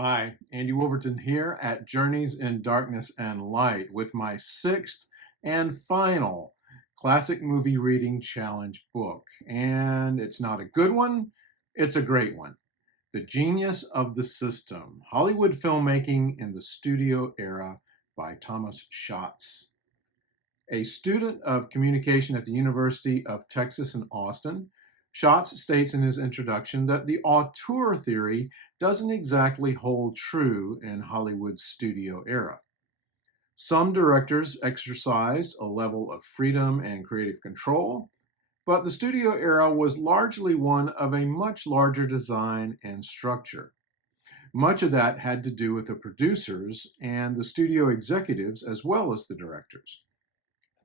Hi, Andy Wolverton here at Journeys in Darkness and Light with my sixth and final classic movie reading challenge book. And it's not a good one, it's a great one. The Genius of the System, Hollywood Filmmaking in the Studio Era by Thomas Schatz. A student of communication at the University of Texas in Austin, Schatz states in his introduction that the auteur theory doesn't exactly hold true in Hollywood's studio era. Some directors exercised a level of freedom and creative control, but the studio era was largely one of a much larger design and structure. Much of that had to do with the producers and the studio executives as well as the directors.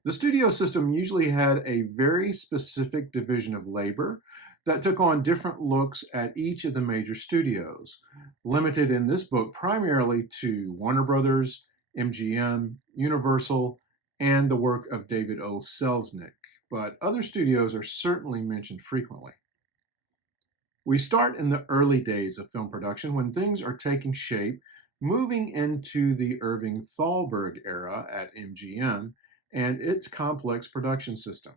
The studio system usually had a very specific division of labor that took on different looks at each of the major studios, limited in this book primarily to Warner Brothers, MGM, Universal, and the work of David O. Selznick, but other studios are certainly mentioned frequently. We start in the early days of film production when things are taking shape, moving into the Irving Thalberg era at MGM and its complex production system.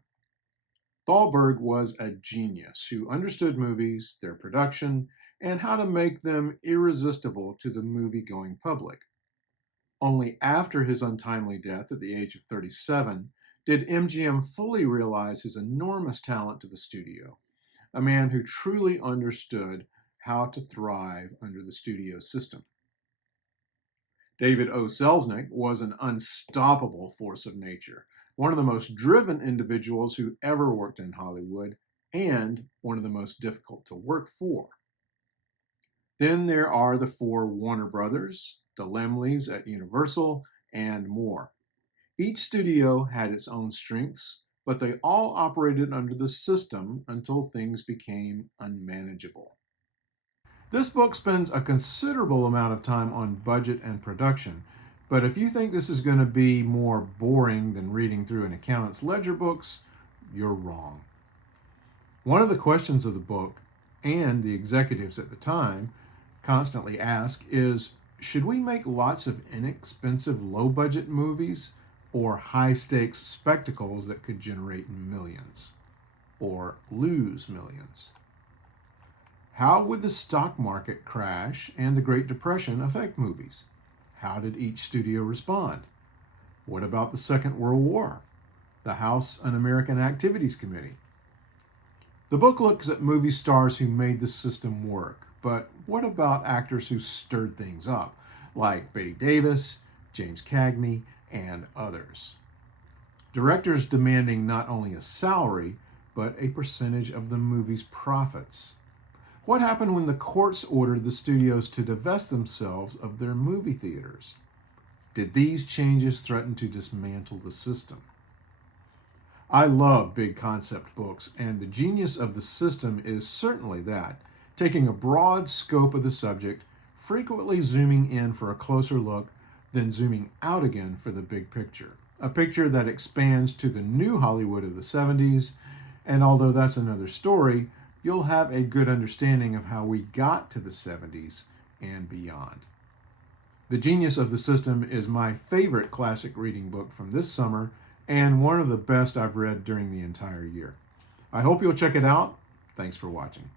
Thalberg was a genius who understood movies, their production, and how to make them irresistible to the movie-going public. Only after his untimely death at the age of 37 did MGM fully realize his enormous talent to the studio, a man who truly understood how to thrive under the studio system. David O. Selznick was an unstoppable force of nature, one of the most driven individuals who ever worked in Hollywood, and one of the most difficult to work for. Then there are the four Warner Brothers, the Laemmles at Universal, and more. Each studio had its own strengths, but they all operated under the system until things became unmanageable. This book spends a considerable amount of time on budget and production, but if you think this is going to be more boring than reading through an accountant's ledger books, you're wrong. One of the questions of the book, and the executives at the time constantly ask, is should we make lots of inexpensive low-budget movies or high-stakes spectacles that could generate millions or lose millions? How would the stock market crash and the Great Depression affect movies? How did each studio respond? What about the Second World War? The House Un-American Activities Committee? The book looks at movie stars who made the system work, but what about actors who stirred things up, like Bette Davis, James Cagney, and others? Directors demanding not only a salary, but a percentage of the movie's profits. What happened when the courts ordered the studios to divest themselves of their movie theaters? Did these changes threaten to dismantle the system? I love big concept books, and the genius of the system is certainly that, taking a broad scope of the subject, frequently zooming in for a closer look, then zooming out again for the big picture. A picture that expands to the new Hollywood of the 70s, and although that's another story, you'll have a good understanding of how we got to the 70s and beyond. The Genius of the System is my favorite classic reading book from this summer and one of the best I've read during the entire year. I hope you'll check it out. Thanks for watching.